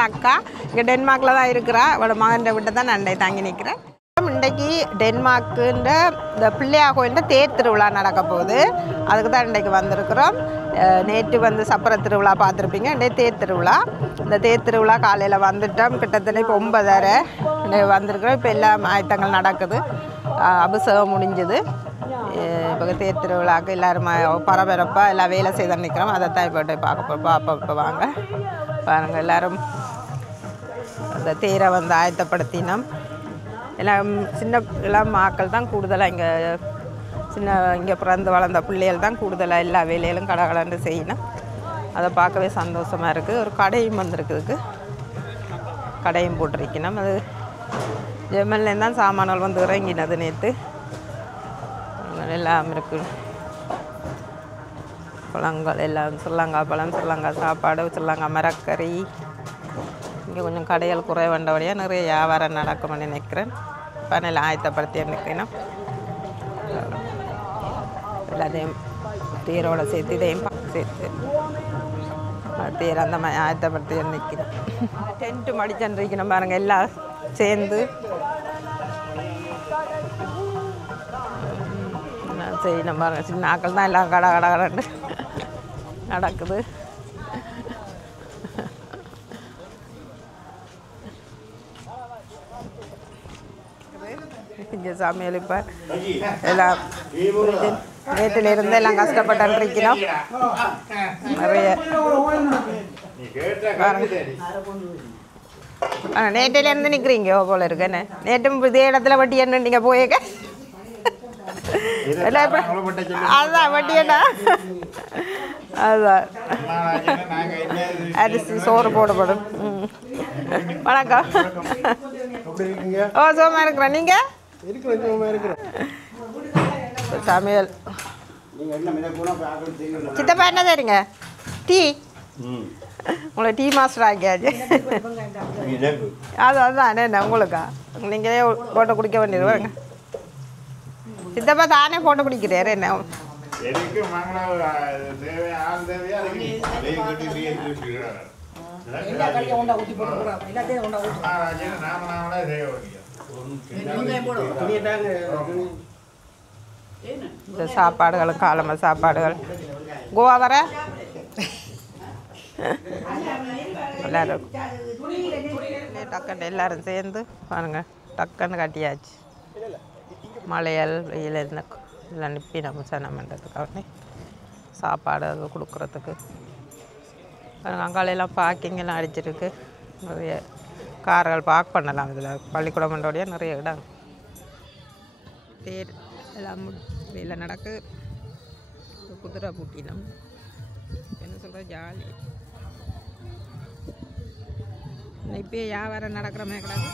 அவளோட அக்கா இங்கே டென்மார்க்கில் தான் இருக்கிறா. அவளோட மகன் விட்டு தான் நான் தங்கி நிற்கிறேன். இன்றைக்கு டென்மார்க்குன்ற இந்த பிள்ளையார் கோயிலில் தேர் திருவிழா நடக்க போகுது. அதுக்கு தான் இன்றைக்கு வந்திருக்கிறோம். நேற்று வந்து சப்பர திருவிழா பார்த்துருப்பீங்க. இன்றைக்கு தேர் திருவிழா. இந்த தேர் திருவிழா காலையில் வந்துட்டோம். கிட்டத்தட்ட இப்போ 9:30 வந்திருக்கிறோம். இப்போ எல்லாம் ஆயத்தங்கள் நடக்குது. அபிஷேகம் முடிஞ்சுது. இப்போ தேர் திருவிழாவுக்கு எல்லோரும் பரபரப்பாக எல்லாம் வேலை செய்து நிற்கிறோம். அதை தான் இப்போ பார்ப்போம் வாங்க பாருங்கள். எல்லோரும் அந்த தேரை வந்து ஆயத்தப்படுத்தினோம். எல்லாம் சின்ன இளம் ஆக்கள் தான் கூடுதலாக இங்கே பிறந்து வளர்ந்த பிள்ளைகள் தான் கூடுதலாக எல்லா வேலையிலும் கடகடன்னு செய்யணும். அதை பார்க்கவே சந்தோஷமாக இருக்குது. ஒரு கடையும் வந்திருக்குதுக்கு கடையும் போட்டிருக்கணும். அது ஜெர்மன்லேருந்து தான் சாமான்கள் வந்து இறங்கினது நேற்று. எல்லாம் இருக்குது. பழங்கள் எல்லாம் ஸ்ரீலங்கா பழம், ஸ்ரீலங்கா சாப்பாடு, ஸ்ரீலங்கா மரக்கறி. இங்கே கொஞ்சம் கடைகள் குறை வேண்டபடியாக நிறைய வியாபாரம் நடக்கும்னு நினைக்கிறேன். பனையில் ஆயத்தப்படுத்தி நிற்கணும். எல்லாத்தையும் தேரோட சேர்த்து இதையும் சேர்த்து தேர் அந்த மாதிரி ஆயத்தப்படுத்தி நிற்கிறேன். டென்ட்டு மடிச்சுருக்கணும் பாருங்கள். எல்லாம் சேர்ந்து செய்யணும் பாருங்கள். சின்ன ஆக்கள் தான் எல்லாம் கடன்னு நடக்குது. இங்கே சமையல் இப்போ எல்லாம் நேற்றிலிருந்து எல்லாம் கஷ்டப்பட்டு இருக்கிறோம். நிறைய நேற்றிலேருந்து நிற்கிறீங்க போல இருக்கு. என்ன நேற்றும் இதே இடத்துல வட்டி என்ன நீங்கள் போயிருக்க? அதுதான் வட்டியடா. அதுதான் அரிசி சோறு போடப்படும். வணக்கம். ஓ சோமா இருக்கிறேன். நீங்கள் சமையல் சித்தப்பா என்ன தருங்க? டீ. உங்களை டீ மாஸ்டர் ஆக்கியாச்சு. அதுதான் என்ன உங்களுக்கா? நீங்களே போட்டு குடிக்க வேண்டியது. சித்தப்பா தானே போட்டு குடிக்கிறாரு. என்ன இந்த சாப்பாடுகளும் காலம்ப சாப்பாடுகள் கோவா வர எல்லாரும் டக்குன்னு எல்லாரும் சேர்ந்து பாருங்க டக்குன்னு கட்டியாச்சு. மலையால் வெயில் எல்லாம் நிப்பி நம்ம சனம் பண்ணுறதுக்காக சாப்பாடு அது கொடுக்குறதுக்கு அங்காலையெல்லாம் பார்க்கிங்கெல்லாம் அடிச்சிருக்கு. நிறைய கார்கள் பார்க் பண்ணலாம். இதில் பள்ளிக்கூடம் பண்ணுறோடைய நிறைய இடம். தேர் எல்லாம் வேலை நடக்கு. குதிரை பூட்டினம் என்ன சொல்கிற ஜாலி. இப்போ வியாபாரம் நடக்கிற மாதிரி கிடக்கு.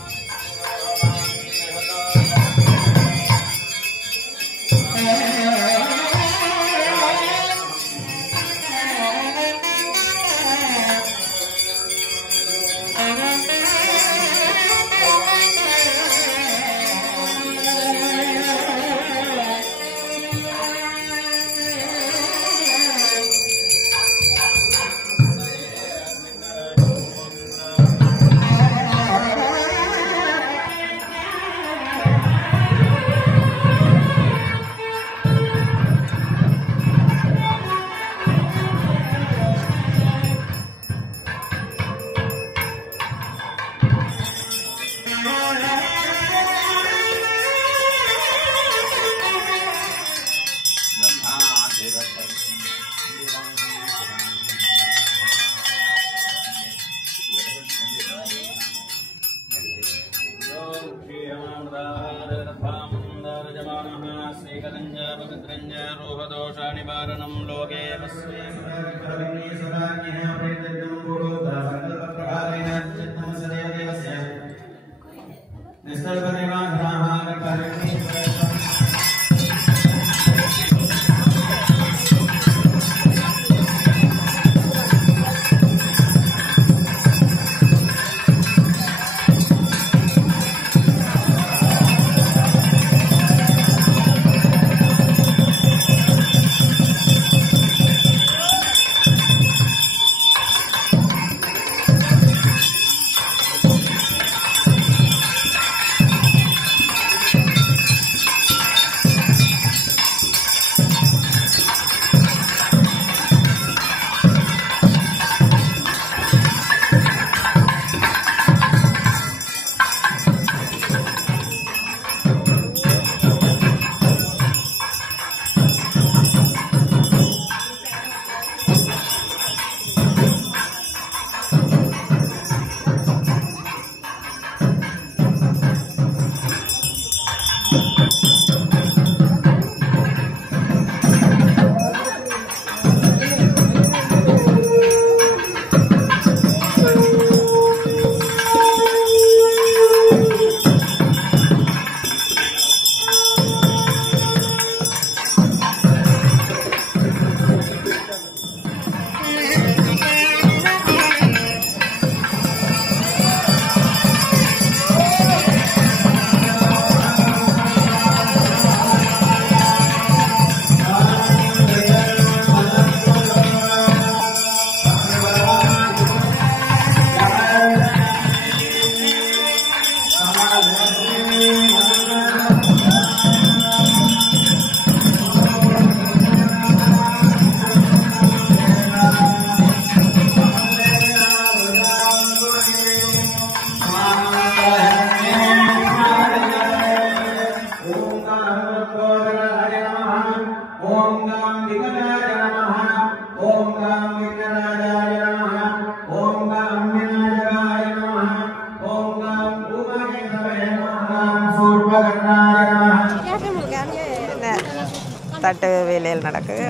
தட்டு வேலையில் நடக்குது.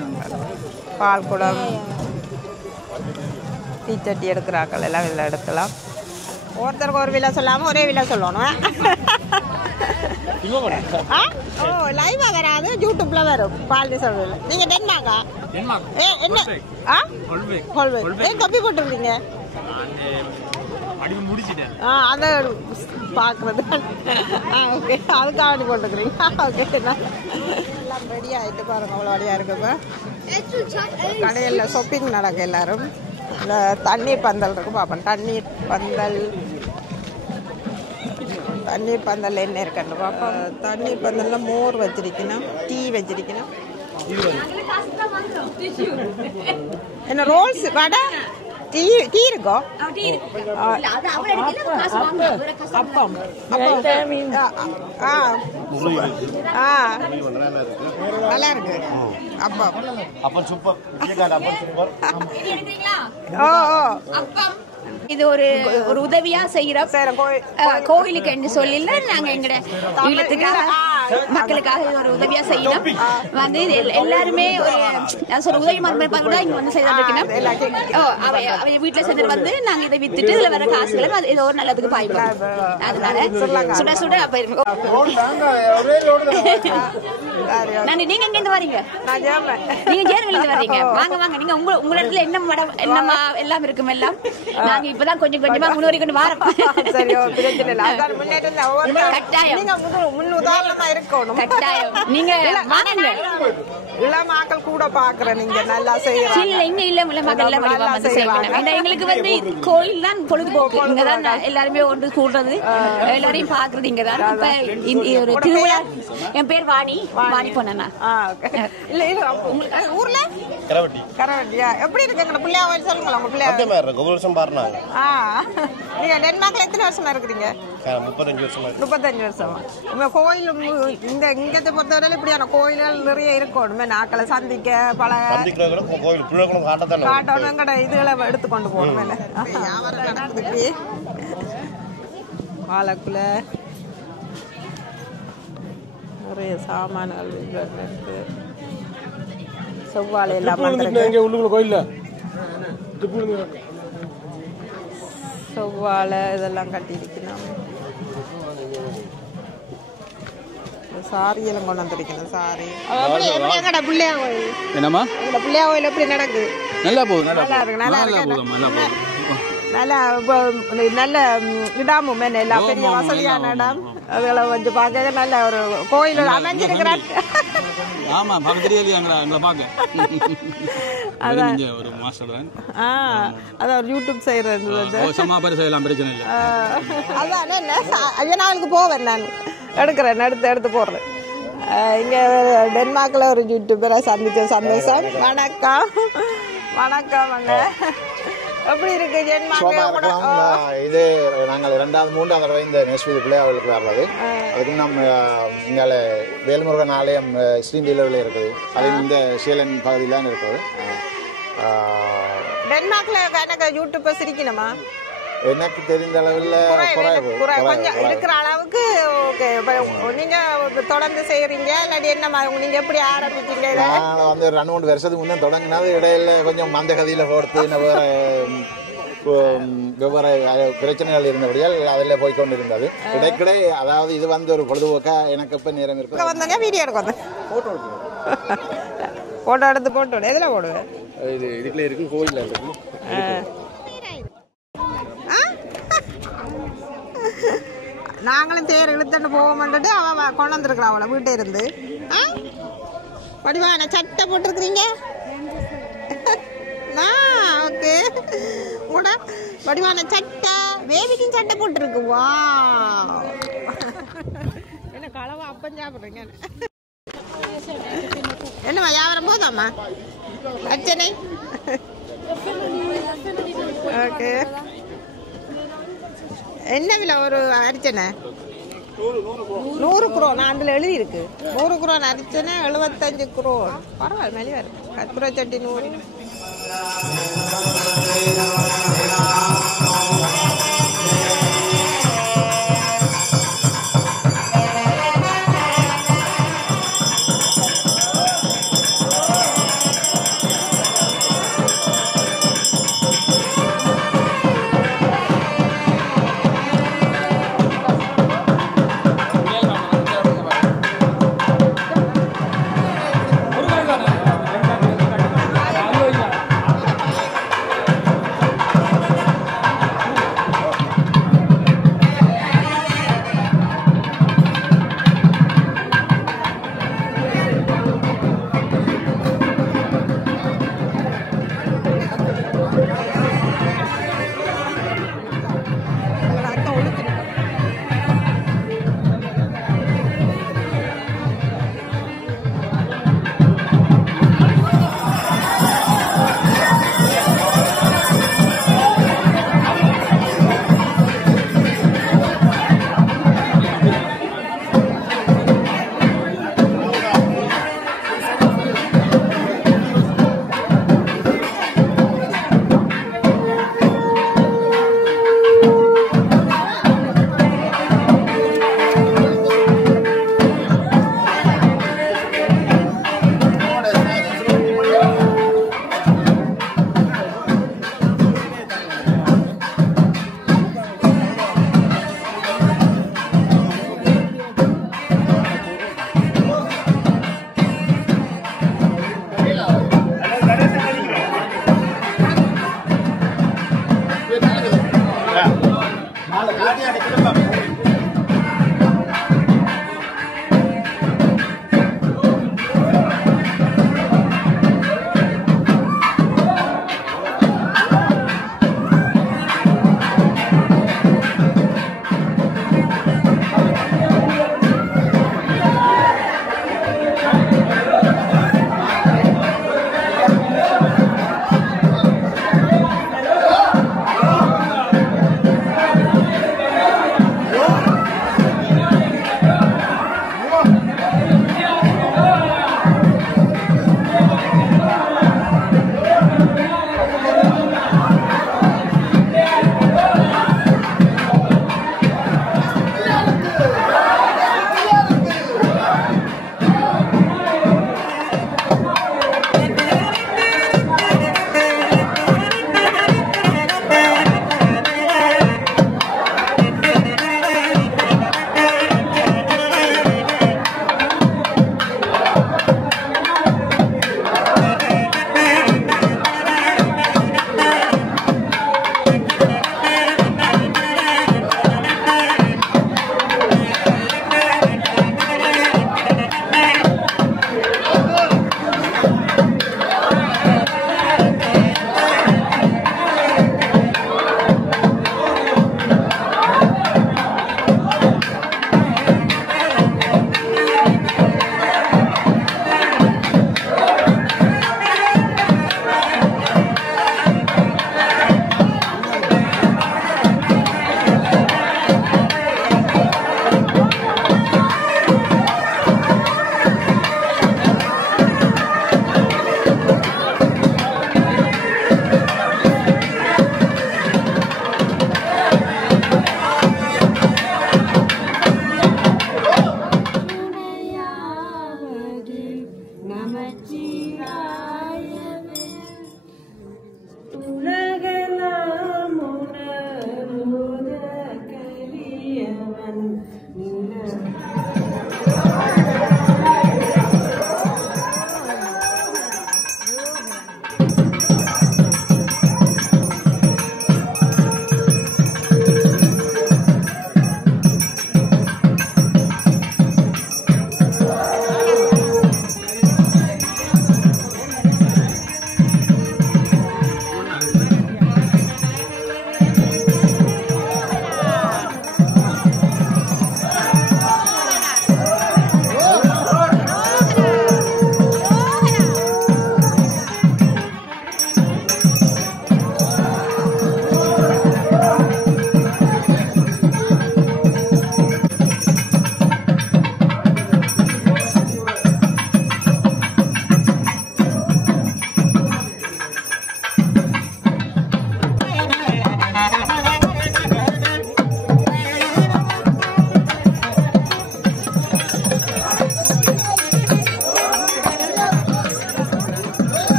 பால் குடம் தீச்சட்டி எடுக்கிறாக்கள் எல்லாம் இதில் எடுக்கலாம். ஒருத்தருக்கு ஒரு விலை சொல்லாமல் ஒரே விலை சொல்லணும். ஓ லைவா வராது, யூடியூப்ல வரும். பால் சொல்றது நீங்க டென்மார்க்கா? என்ன கப்பி போட்டுருந்தீங்க? அதை பார்க்குறது. ஓகே, அதுக்காக வேண்டி போட்டுக்கிறீங்க. ஓகே, எல்லாம் ரெடி ஆகிட்டு பாருங்க, அவ்வளோ வழியாக இருக்குப்ப. கடையில் ஷாப்பிங் நடக்கும் எல்லாரும். இந்த தண்ணீர் பந்தல் இருக்கு பார்ப்போம். தண்ணீர் பந்தல் என்ன இருக்குன்னு பார்ப்போம். தண்ணீர் பந்தலில் மோர் வச்சிருக்கணும், டீ வச்சிருக்கணும். என்ன ரோல்ஸ் வடை டீ இருக்கோ? அப்பம் நல்லா இருக்கு. அப்பம் சூப்பர். ஓ இது ஒரு உதவியா செய்யறோம் கோயிலுக்கு என்று சொல்லல. நாங்க எங்கட இல்லத்துக்காக மக்களுக்காக ஒரு உதவியா செய்யணும். வந்து எல்லாருமே ஒரு உதவி மரபா இங்க வந்து செய்திருக்கணும். வீட்டுல சேர்ந்து வந்து நாங்க இதை வித்துட்டு இதுல வர காசுகளை ஏதோ ஒரு நல்லதுக்கு பாய்ப்போம். அதனால சுட சுட அப்ப நன்றி. நீங்க எங்க இருந்து வரீங்க? நீங்க ஜேர்மனில வர்றீங்க. வாங்க வாங்க. நீங்க உங்க இடத்துல என்ன மடம் என்னமா எல்லாம் இருக்கும். எல்லாம் நாங்க இப்பதான் கொஞ்சம் கொஞ்சமா முன்னோரி கொண்டு வரோம். கட்டாயம் கட்டாயம். நீங்க இளமாக்கள் கூட பாக்குறேன். நீங்க நல்லா செய்யறீங்க. இல்ல இங்க இல்ல இளமாக்கள் வந்து செய்யணும். எங்களுக்கு வந்து கோயில் தான் பொழுதுபோக்கு. இங்கதான் எல்லாருமே ஒன்று கூடுறது, எல்லாரையும் பாக்குறது இங்கதான். இப்ப ஒரு திருவிழா. என் பேர் வாணி பொண்ணா. ஊர்ல கரவட்டியா? எப்படி இருக்கு பிள்ளையா? சொல்லுங்களா உங்க பிள்ளையா? நீங்க டென்மார்க்ல எத்தனை வருஷமா இருக்கிறீங்க? 35 வருஷமா. உங்க கோயில் இங்கத்தை பொறுத்தவரையில இப்படியான கோயில்கள் நிறைய இருக்கும். நாக்களை சந்திக்க காட்டணும் கடை இதுகளை எடுத்துக்கொண்டு போகணும். வியாபாரம் நடக்குது இப்படி வாழைக்குள்ள நிறைய சாமான்கள் இருக்கு. செவ்வாழை எல்லாம் கோயில்ல செவ்வாழை இதெல்லாம் கட்டியிருக்கணும். சாரியெல்லாம் கொண்டு வந்திருக்கணும். சாரி எங்கட பிள்ளையா கோயில்? என்னம்மா பிள்ளையா கோயில் எப்படி நடக்குது? நல்லா போகுது. நல்லா இருக்கு. நல்லா இருக்கு. நல்லா நல்ல இடமும் என்ன எல்லாம் பெரிய வசதியான இடம். அதுகளை வந்து பார்க்க நல்ல ஒரு கோயில் அமைஞ்சிருக்கிறார். ஆமா அதான் ஒரு யூடியூப் செய்யறது. அதான் ஐயனாவுக்கு போவேன் நான். எடுக்கிறேன், எடுத்து போடுறேன். இங்கே டென்மார்க்கில் ஒரு யூடியூபரை சந்திச்ச சந்தோஷம். வணக்கம் வணக்கம். அங்க எப்படி இருக்கு டென்மார்க்? இது நாங்கள் 2வது 3வது தடவை இந்த நேஷ்வில் பிள்ளையாவுக்கு வர்றது. அதுக்கு நம்ம இங்கே வேல்முருகன் ஆலயம் ஸ்ரீண்டியில் இருக்குது. அது இந்த ஷேலன் பகுதியில் தான் இருக்குது. டென்மார்க்ல எனக்கு யூடியூப்பர் சிரிக்கணுமா? எனக்கு தெரிந்த அளவில் கொஞ்சம் இருக்கிற அளவுக்கு ஓகே. நீங்க தொடர்ந்து செய்யறீங்க இல்லாட்டி என்ன? நீங்க எப்படி ஆரம்பிச்சீங்க? நான் வந்து 2-3 வருஷத்துக்கு முன்னே தொடங்கினது. இடையில கொஞ்சம் மந்த கதியில கொடுத்து வேற வெவ்வேறு பிரச்சனைகள் இருந்தபடியால் அதில் போய்கொண்டு இருந்தது. இடைக்கிடை அதாவது இது வந்து ஒரு பொழுதுபோக்கா எனக்கு எப்ப நேரம் இருக்கு வந்தாங்க வீடியோ எடுக்க போட்டோ எடுத்து போட்டோ எதுல போடுவேன்? இது இதுக்குள்ள இருக்கு, கோயில்ல இருக்கு. நாங்களும் தேர் இழுத்துட்டு போவோம்ட்டு அவன் கொண்டு வந்துருக்குறான் அவளை வீட்டை இருந்து. படிவான சட்டை போட்டிருக்கிறீங்க. ஓகே கூட படிவான சட்டை வேவிக்கும் சட்டை போட்டிருக்கு. வா என்ன கலவா அப்பம் சாப்பிட்றீங்க? என்னம்மா வியாபாரம் போதாம்மா? அர்ச்சனை ஓகே. என்ன விலை ஒரு அரிச்சனை? 100 குரோன். அதில் எழுதியிருக்கு 100 குரோன் அரிச்சனை 75 குரோன். பரவாயில்ல, மேலே இருக்கு. கற்பூர சட்டி 100.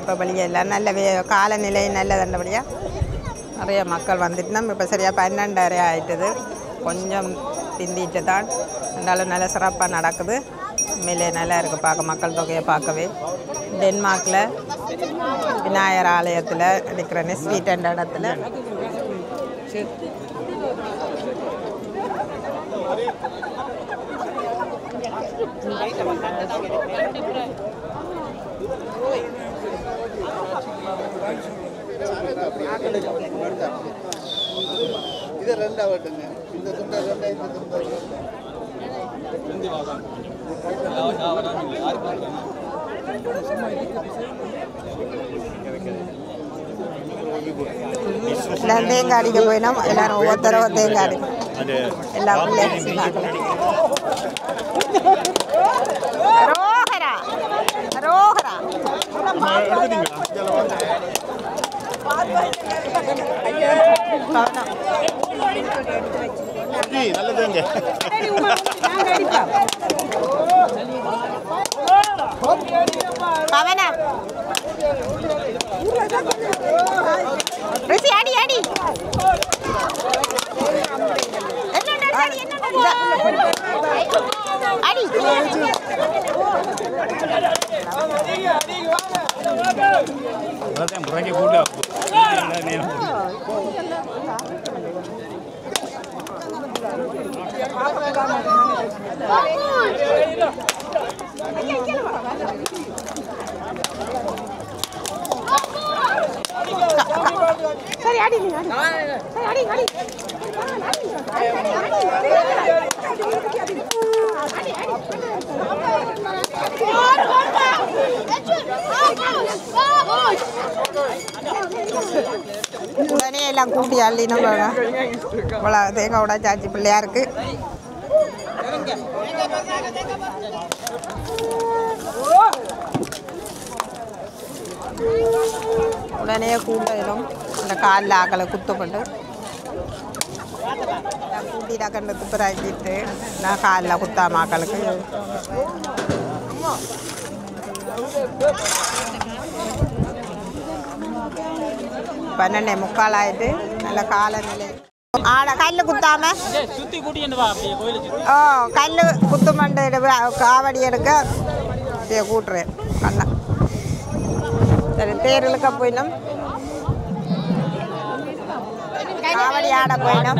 இப்போ வெளியே இல்லை நல்ல காலநிலை நல்லதுண்டபடியாக நிறைய மக்கள் வந்துட்டு நம்ம இப்போ சரியாக 12:30 ஆகிட்டுது. கொஞ்சம் பிந்திட்டு தான் இருந்தாலும் நல்ல சிறப்பாக நடக்குது. உண்மையிலே நல்லா இருக்குது பார்க்க, மக்கள் தொகையை பார்க்கவே. டென்மார்க்கில் விநாயகர் ஆலயத்தில் இருக்கிற ஸ்வீட் என்ற இடத்துல இது ரெண்டாவதுங்க. இந்த துண்டை ரெண்டா இந்த துண்டை எல்லாம் தேங்காய் அடிக்க போயினோம். எல்லாரும் ஒவ்வொருத்தரவும் தேங்காய் அடிக்கும். எல்லா பிள்ளைகளும் ரோஹரா ரோஹரா நல்லதுங்க. பவனா ருசி அடி அடி அடி சரி அடி நீ அடி சரி அடி உடனே எல்லாம் கூட்டி அள்ளினோம். இவ்வளோ தேங்காய் உடைச்சாச்சு பிள்ளையாருக்கு. உடனே கூட்டம் அந்த காலில் ஆக்களை குத்தப்பட்டு கூட்டிட்டு கண்டு துப்புராக்கிட்டு நான் காலில் குத்தாம ஆக்களுக்கு 12:45 ஆயிட்டு. நல்ல காலநிலை. ஆட கல்லு குத்தாம கல்லு குத்துமண்டு காவடி எடுக்க கூட்டுறேன் கண்ணா. சரி தேர் இழுக்க போயினோம். காவடி ஆட போயினோம்.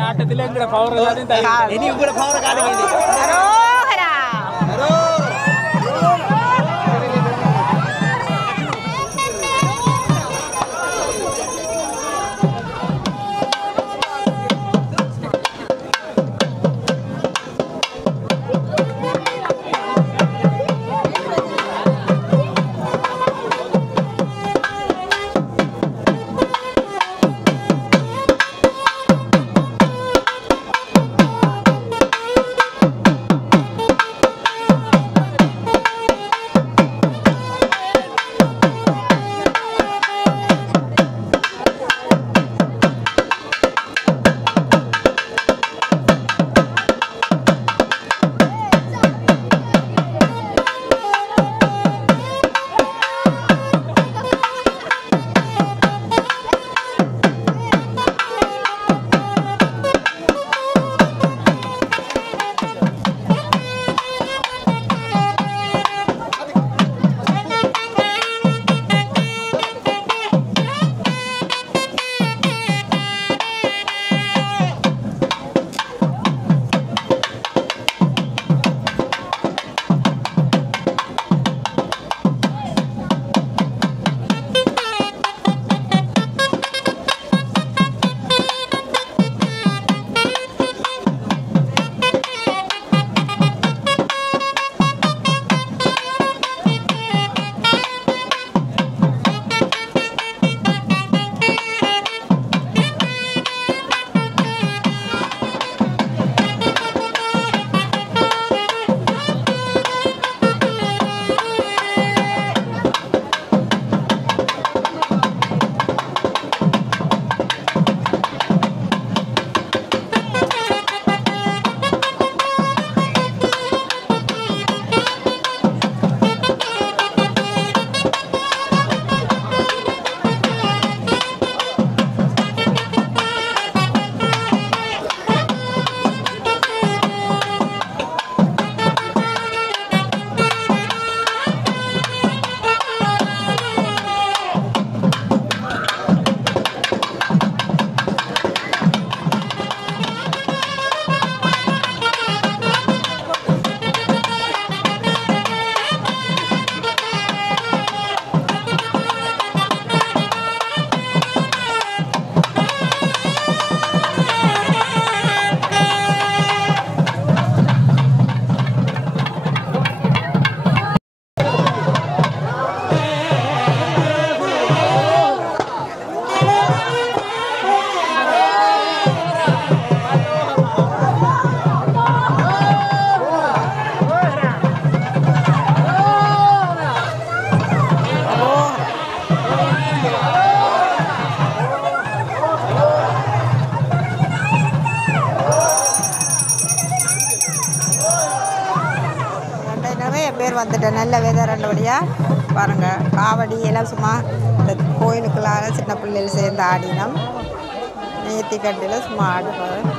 பேர் வந்துட்டேன். நல்ல வெதர் ரெண்டபடியாக பாருங்கள். காவடி எல்லாம் சும்மா இந்த கோயிலுக்குள்ளார சின்ன பிள்ளைகள் சேர்ந்து ஆடினோம். நேர்த்தி கட்டியில் சும்மா ஆடுறோம்.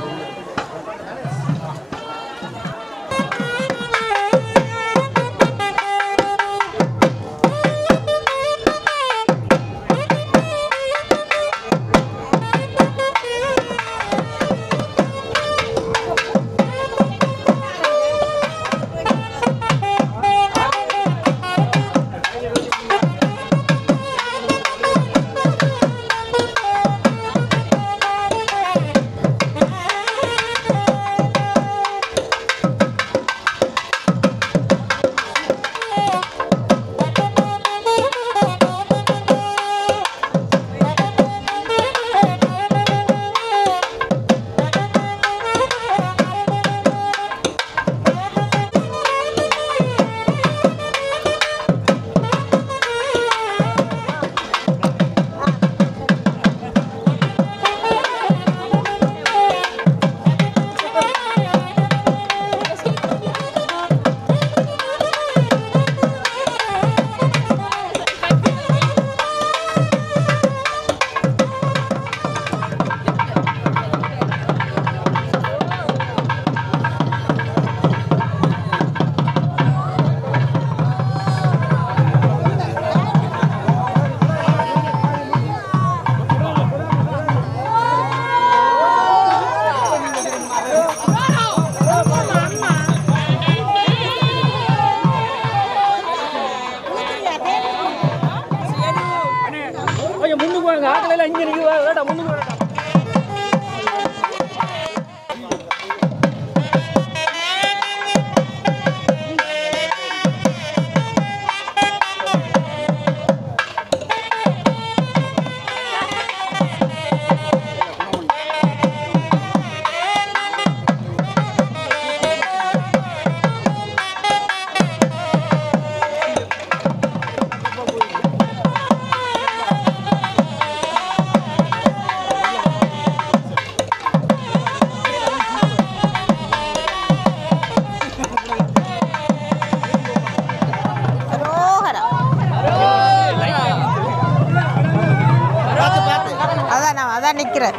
அதான் நிற்கிறேன்.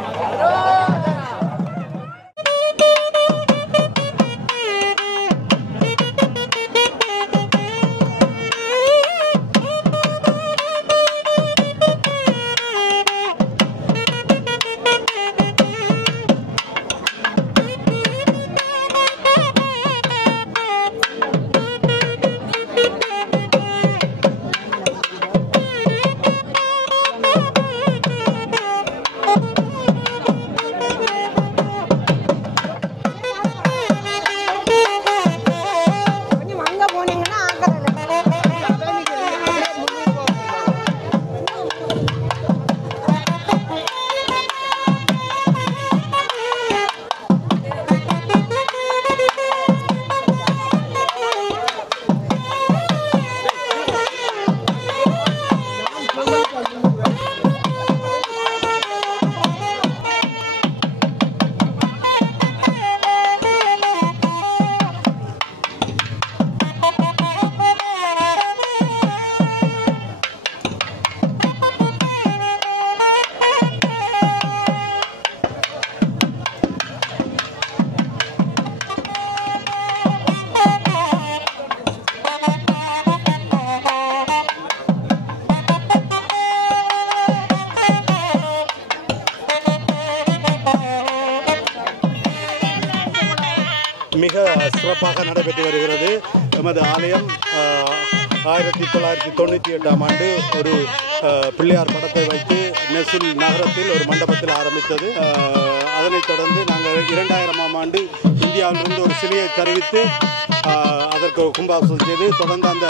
மிக சிறப்பாக நடைபெற்று வருகிறது. எமது ஆலயம் 1998ஆம் ஆண்டு ஒரு பிள்ளையார் படத்தை வைத்து நெசுல் நகரத்தில் ஒரு மண்டபத்தில் ஆரம்பித்தது. அதனைத் தொடர்ந்து நாங்கள் 2000ஆம் ஆண்டு இந்தியாவிலிருந்து ஒரு சிலையை தெரிவித்து அதற்கு கும்பாபிஷேகம் செய்து தொடர்ந்து அந்த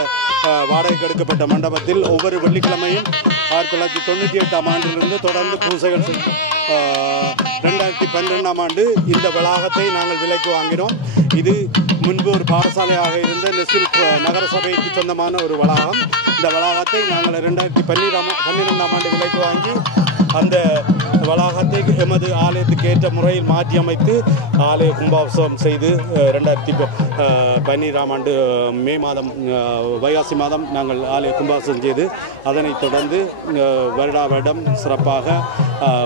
வாடகைக்கு எடுக்கப்பட்ட மண்டபத்தில் ஒவ்வொரு வெள்ளிக்கிழமையும் 1998ஆம் ஆண்டிலிருந்து தொடர்ந்து பூசைகள் செய்தோம். 2012ஆம் ஆண்டு இந்த வளாகத்தை நாங்கள் விலைக்கு வாங்கினோம். இது முன்பு ஒரு பாடசாலையாக இருந்த நெசுல் நகர சபைக்கு சொந்தமான ஒரு வளாகம். இந்த வளாகத்தை நாங்கள் 2012ஆம் ஆண்டு விலைக்கு வாங்கி அந்த வளாகத்தை எமது ஆலயத்துக்கு ஏற்ற முறையில் மாற்றி அமைத்து ஆலய கும்பாபிஷேகம் செய்து 2012ஆம் ஆண்டு மே மாதம் வைகாசி மாதம் நாங்கள் ஆலய கும்பாபிஷேகம் செய்து அதனைத் தொடர்ந்து வருடம் சிறப்பாக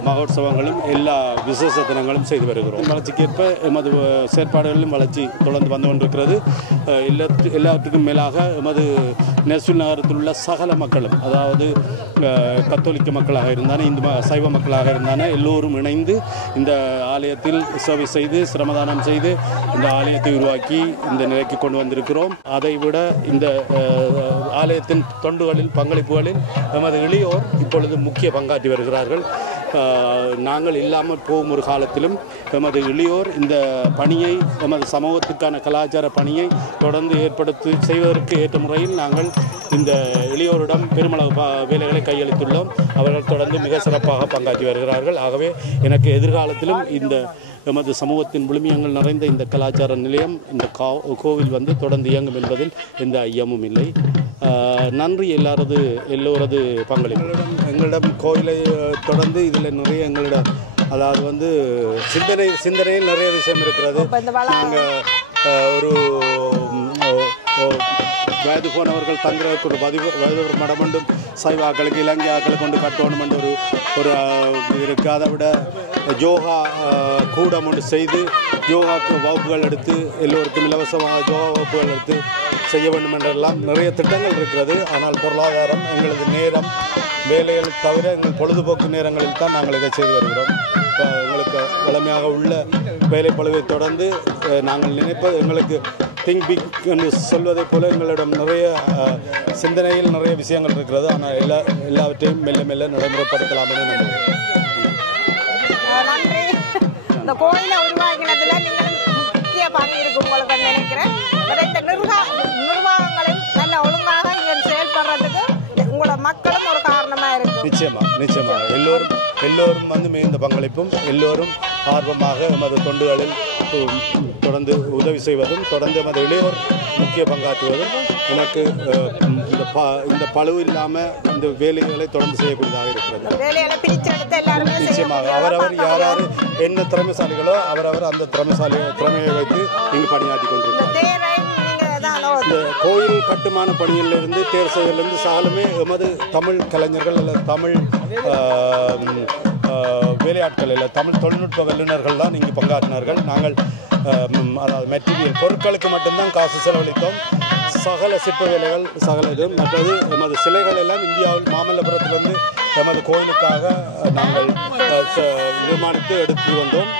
மகோத்சவங்களும் எல்லா விசேஷ தினங்களும் செய்து வருகிறோம். வளர்ச்சிக்கேற்ப எமது செயற்பாடுகளிலும் வளர்ச்சி தொடர்ந்து வந்து கொண்டிருக்கிறது. எல்லாத்துக்கும் மேலாக எமது நெஸ்வில் நகரத்தில் உள்ள சகல மக்களும், அதாவது கத்தோலிக்க மக்களாக இருந்தானே, இந்து சைவ மக்களாக இருந்தானே, எல்லோரும் இணைந்து இந்த ஆலயத்தில் சேவை செய்து சிரமதானம் செய்து இந்த ஆலயத்தை உருவாக்கி இந்த நிலைக்கு கொண்டு வந்திருக்கிறோம். அதைவிட இந்த ஆலயத்தின் தொண்டுகளில் பங்களிப்புகளில் எமது இளையோர் இப்பொழுது முக்கிய பங்காற்றி வருகிறார்கள். நாங்கள் இல்லாமல் போகும் ஒரு காலத்திலும் எமது இளையோர் இந்த பணியை, எமது சமூகத்துக்கான கலாச்சார பணியை தொடர்ந்து செய்வதற்கு ஏற்ற முறையில் நாங்கள் இந்த இளையோரிடம் பெருமளவு வேலைகளை கையளித்துள்ளோம். அவர்கள் தொடர்ந்து மிக சிறப்பாக பங்காற்றி வருகிறார்கள். ஆகவே எனக்கு எதிர்காலத்திலும் இந்த எமது சமூகத்தின் விழுமியங்கள் நிறைந்த இந்த கலாச்சார நிலையம், இந்த கோவில் வந்து தொடர்ந்து இயங்கும் என்பதில் எந்த ஐயமும் இல்லை. நன்றி எல்லோரது பங்களிப்பு. எங்களிடம் கோயிலை தொடர்ந்து இதில் நிறைய எங்களிடம், அதாவது வந்து சிந்தனையில் நிறைய விஷயம் இருக்கிறது. நாங்கள் ஒரு வயது போனவர்கள் தங்குறதுக்கு ஒரு வயது மடம் ஒன்றும் சைவாக்களுக்கு இலங்கை ஆக்களுக்கு கொண்டு கட்டணும் என்று ஒரு இருக்குது. அதை விட யோகா கூடம் ஒன்று செய்து யோகாக்கு வகுப்புகள் எடுத்து எல்லோருக்கும் இலவசமாக யோகா வகுப்புகள் எடுத்து செய்ய வேண்டும் என்றெல்லாம் நிறைய திட்டங்கள் இருக்கிறது. ஆனால் பொருளாதாரம், எங்களது நேரம், வேலைகள் தவிர எங்கள் பொழுதுபோக்கு நேரங்களில் தான் நாங்கள் இதை செய்து வருகிறோம். எங்களுக்கு வளமையாக உள்ள வேலைப்பளுவை தொடர்ந்து நாங்கள் நினைப்பது, எங்களுக்கு திங்க் பிக் என்று சொல்வதைப் போல எங்களிடம் நிறைய சிந்தனையில் நிறைய விஷயங்கள் இருக்கிறது. ஆனால் எல்லாவற்றையும் மெல்ல மெல்ல நடைமுறைப்படுத்தலாம் என்று நம்புகிறேன். நன்றி. இந்த கோயிலை உருவாக்கினதுல நீங்கள் முக்கிய பங்கு இருக்கு உங்களுக்கு நினைக்கிறேன். இந்த நிர்வாகங்களும் நல்ல ஒழுங்காக இங்கே செயல்படுறதுக்கு உங்களோட மக்களும் ஒரு காரணமாக இருக்கு. நிச்சயமாக எல்லோரும் வந்து மிகுந்த பங்களிப்பும், எல்லோரும் ஆர்வமாக எமது தொண்டுகளில் தொடர்ந்து உதவி செய்வதும், தொடர்ந்து எமது இளையோர் முக்கிய பங்காற்றுவதும் எனக்கு இந்த பழுவு இல்லாமல் இந்த வேலைகளை தொடர்ந்து செய்யக்கூடியதாக இருக்கிறது. நிச்சயமாக அவரவர் யார் என்ன திறமைசாலிகளோ அவரவர் அந்த திறமையை வைத்து இங்கு பணியாற்றி கொண்டிருக்கிறார். இந்த கோயில் கட்டுமான பணியிலிருந்து தேர் செய்வதிலிருந்து சாலுமே எமது தமிழ் கலைஞர்கள் அல்லது தமிழ் வேலையாட்கள் இல்லை, தமிழ் தொழில்நுட்ப வல்லுநர்கள் தான் இங்கு பங்காற்றினார்கள். நாங்கள் அதாவது மெட்டீரியல் பொருட்களுக்கு மட்டும்தான் காசு செலவழித்தோம். சகல சிற்ப வேலைகள் சகல மற்றது எமது சிலைகள் எல்லாம் இந்தியாவில் மாமல்லபுரத்திலிருந்து எமது கோயிலுக்காக நாங்கள் நிர்மாணித்து எடுத்து வந்தோம்.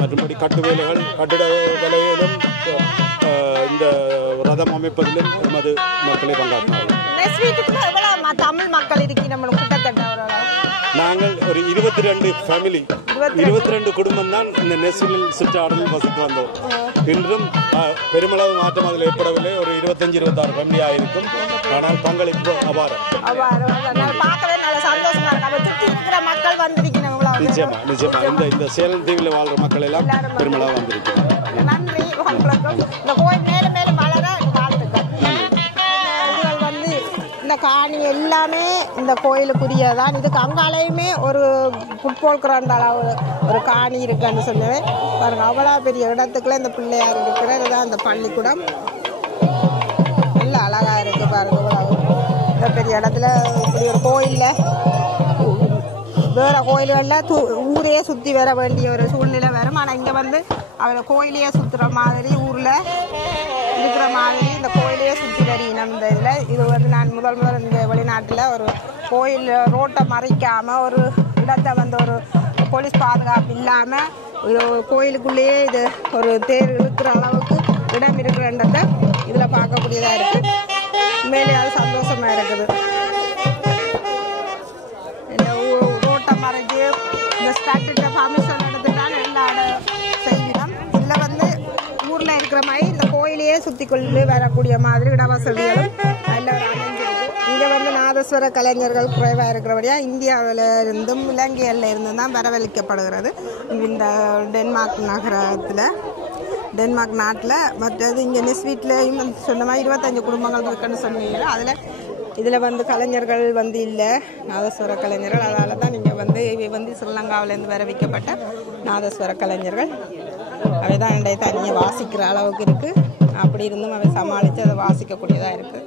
மற்றபடி கட்டு வேலைகள், கட்டிட வேலையிலும் இந்த ரதம் அமைப்பதிலும் எமது மக்களை பங்காற்றினார்கள். தமிழ் மக்கள் நாங்கள் ஒரு 22 ஃபேமிலி, 22 குடும்பம் தான் இந்த நெஸ்வில் சிற்றாடலில் வசித்து வந்தோம். இன்றும் பெருமளவு மாற்றம் அதில் ஏற்படவில்லை. ஒரு 25-26 ஃபேமிலியாக இருக்கும். ஆனால் பங்களிப்பு அபாரம். நிச்சயமா இந்த சேலம் தீவில் வாழ்ற மக்கள் எல்லாம் பெருமளவு வந்திருக்கிறார். நன்றி. இந்த கோயில் மேலும் மேலும் வளர வாழ்த்துக்கள். வந்து இந்த காணி எல்லாமே இந்த கோயிலுக்குரியதான். இதுக்கு அங்காலையுமே ஒரு ஃபுட்பால் கிரவுண்ட் அளவு ஒரு காணி இருக்குன்னு சொன்னேன் பாருங்க. அவ்வளோ பெரிய இடத்துக்குள்ள இந்த பிள்ளையார் இருக்கிற இதுதான் இந்த பள்ளிக்கூடம். நல்லா அழகாக இருக்குது பாருங்க. இவ்வளவு இந்த பெரிய இடத்துல இப்படி ஒரு கோயிலில் வேறு கோயில்களில் ஊரையே சுற்றி வர வேண்டிய ஒரு சூழ்நிலை வரும். ஆனால் இங்கே வந்து அவரை கோயிலையே சுற்றுற மாதிரி, ஊரில் இருக்கிற மாதிரி இந்த கோயிலையே சுற்றி வரையினோம். இந்த இதில் இது வந்து நான் முதல் இந்த வெளிநாட்டில் ஒரு கோயில் ரோட்டை மறைக்காமல் ஒரு இடத்தை வந்து ஒரு போலீஸ் பாதுகாப்பு இல்லாமல் இது கோயிலுக்குள்ளேயே இது ஒரு தேர் இருக்கிற அளவுக்கு இடம் இருக்கிறன்றதை இதில் பார்க்கக்கூடியதாக இருக்குது. உண்மையிலே அது சந்தோஷமாக இருக்குது. மறைஞ்சு இந்த ஸ்டார்ட் பர்மிஷன் எடுத்துட்டால் எல்லா செய்யணும். இதில் வந்து ஊரில் இருக்கிற மாதிரி இந்த கோயிலையே சுற்றி கொண்டு வரக்கூடிய மாதிரி இடவசதிகளும் நல்ல ஒரு அமைஞ்சிருக்கு. இங்கே வந்து நாதஸ்வர கலைஞர்கள் குறைவாக இருக்கிறபடியாக இந்தியாவில் இருந்தும் இலங்கையில் இருந்தும் தான் வரவழைக்கப்படுகிறது. இந்த டென்மார்க் நாட்டில். மற்றது இங்கே நெஸ்வீட்லேயும் சொன்ன மாதிரி 25 குடும்பங்கள் இருக்குன்னு சொன்னீங்க. அதில் இதில் வந்து கலைஞர்கள் வந்து இல்லை, நாதஸ்வர கலைஞர்கள். அதால் தான் நீங்கள் வந்து இவை வந்து ஸ்ரீலங்காவிலேருந்து வரவிக்கப்பட்ட நாதஸ்வர கலைஞர்கள். அவை தான் இன்றைய தனியை வாசிக்கிற அளவுக்கு இருக்குது. அப்படி இருந்தும் அவை சமாளித்து அதை வாசிக்கக்கூடியதாக இருக்குது.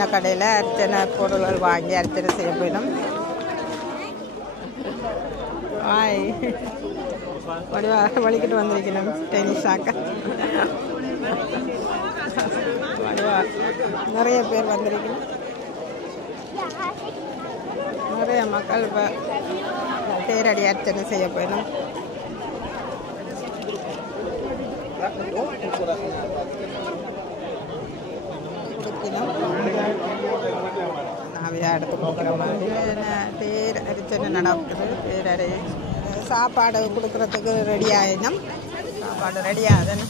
சின்ன கடையில் அர்ச்சனை பொருள்கள் வாங்கி அர்ச்சனை செய்ய போயிடும். ஆய் வலிக்கிட்டு வந்திருக்கணும் டெனிஷாக்க. நிறைய பேர் வந்திருக்கணும். நிறைய மக்கள் இப்போ தேரடி அர்ச்சனை செய்ய போயிடும். கொடுக்கணும் நாவையாக எடுத்து கொடுக்குற மாதிரி தேர் அரிச்சனை நடக்குது. தேரடி சாப்பாடு கொடுக்குறதுக்கு ரெடி ஆகிடும். சாப்பாடு ரெடி ஆகுதுன்னு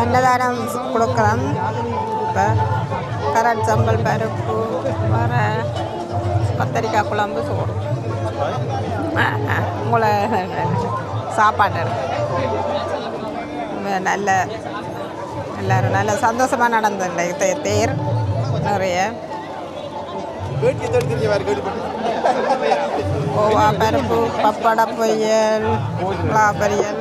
அன்னதானம் கொடுக்குறோம். இப்போ கரட் சம்பல் பருப்பு வர கத்தரிக்காய் குழம்பு சோறு உங்களை சாப்பாடு நல்ல எல்லோரும் நல்ல சந்தோஷமாக நடந்தது தேர். நிறைய கோவா பருப்பு பப்பட பொரியல் பொரியல்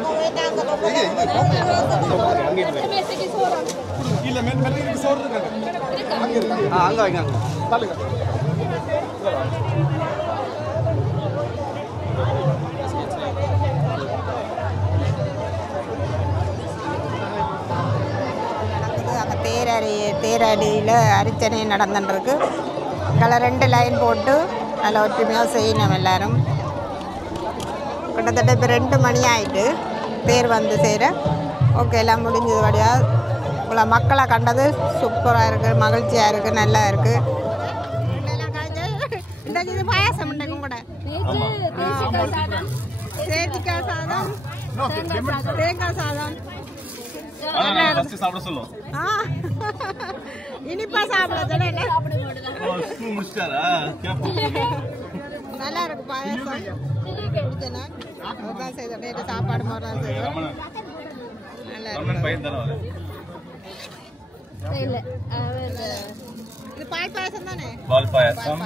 தேரடியில் அரிச்சனை நடந்துட்டுருக்கு. அதில் 2 லைன் போட்டு நல்லா ஒற்றுமையாக செய்யணும் எல்லாரும். கிட்டத்தட்ட இப்போ 2 மணி ஆகிட்டு தேர் வந்து சேர. ஓகே, எல்லாம் முடிஞ்சது வழியாக இவ்வளோ மக்களை கண்டது சூப்பராக இருக்குது, மகிழ்ச்சியாக இருக்குது, நல்லா இருக்குது. இது பாயாசம் உண்டுங்க கூட தேங்காய் சாதம் தேங்காய் சாதம் இனிப்பா சாப்பிட நல்லா இருக்கு பாயாசம். சாப்பாடு மாதிரி நல்லா இது பால் பாயாசம் தானே? பால் பாயாசம்.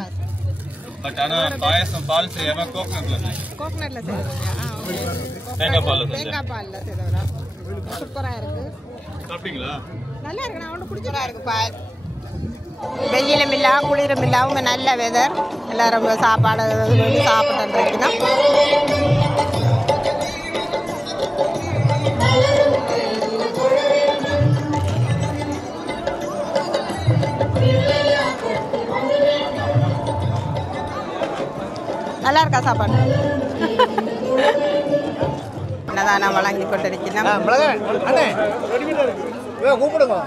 பட் ஆனா பாயாசம் பால் செய்யாம கோகனட்ல செய்யறோம். தேங்காய் பால்ல செய்யறோம். சூப்பரா இருக்கு. சாப்பிட்டீங்களா? நல்லா இருக்கு. நான் ஒண்ணு குடிச்சதா இருக்கு பால். வெயிலும் இல்லை குளிரும் இல்லை அவங்க நல்ல வெதர் எல்லாரும் சாப்பாடு சாப்பிட்டு இருக்கணும். நல்லா இருக்கா சாப்பாடு? என்னதான் நான் வழங்கி கொண்டிருக்கிறேன். கூப்பிடுங்க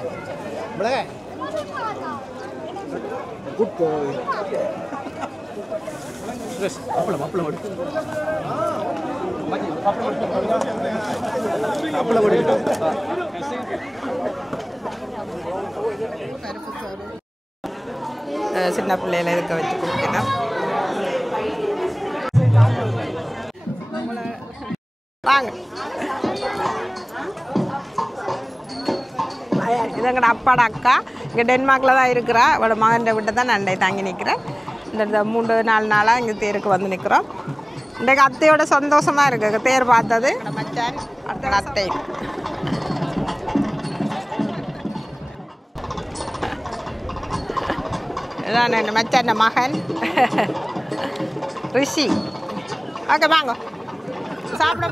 சின்ன பிள்ளையில இருக்க வச்சு கொடுக்கணும். வாங்க, இது எங்கட அப்பாட அக்கா இங்கே டென்மார்க்கில் தான் இருக்கிறா. அவளோட மகன் விட்டு தான் நான் தாங்கி நிற்கிறேன். இந்த 3-4 நாளாக இங்கே தேருக்கு வந்து நிற்கிறோம். இன்றைக்கு அத்தையோட சந்தோஷமாக இருக்கு தேர் பார்த்தது. மச்சான் அடுத்த அத்தை இதான் என் மச்சான் மகன் ரிஷி. ஓகே வாங்க சாப்பிட.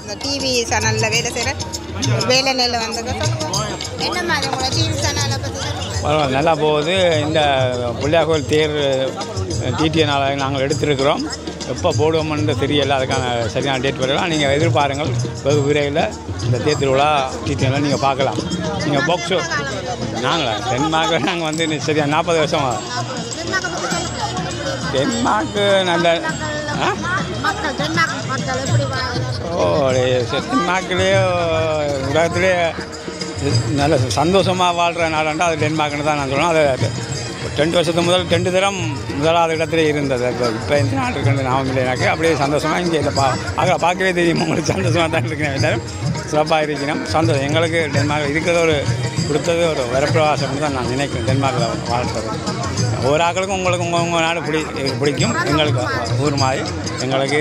இந்த டிவி சேனலில் வேலை செய்கிற வேலை நெல் வந்து என்ன மாதிரி உங்களோட டிவி சேனலை பற்றி பரவாயில்ல, நல்லா போகுது. இந்த பிள்ளையார் கோயில் தேர் டிடிஎனால் நாங்கள் எடுத்திருக்கிறோம். எப்போ போடுவோம்னு தெரியல, அதுக்கான சரியான டேட் வரலாம். நீங்கள் எதிர்பாருங்கள், வெகு விரைவில் இந்த தேர் திருவிழா டிடிஎனில் நீங்கள் பார்க்கலாம். நீங்கள் பாக்ஸு டென்மார்க்கில் நாங்கள் வந்து சரியாக 40 வருஷம் டென்மார்க்கு நல்ல டென்மார்க்லேயே உலகத்திலே நல்ல சந்தோஷமாக வாழ்கிற நாடுண்டா அது டென்மார்க்குன்னு தான் நான் சொல்லணும். அது 2 வருஷத்துக்கு முதல் 2 தரம் முதலாவது இடத்துல இருந்தது. இப்போ இந்த நாடு இருக்குன்னு ஞாபகம் இல்லைனாக்கி அப்படியே சந்தோஷமாக இங்கே இதை பார்க்கவே தெரியும். உங்களுக்கு சந்தோஷமாக தான் இருக்கிறேன். எல்லாரும் சிறப்பாக இருக்கிறோம். சந்தோஷம். எங்களுக்கு டென்மார்க்கில் இருக்கிறது ஒரு கொடுத்தது ஒரு வரப்பிரவாசம்னு தான் நான் நினைக்கிறேன். டென்மார்க்கில் வாழ்கிறது ஒவ்வொரு ஆக்களுக்கும் உங்களுக்கு உங்கள் நாடு பிடிக்கும். எங்களுக்கு ஊர் மாதிரி எங்களுக்கு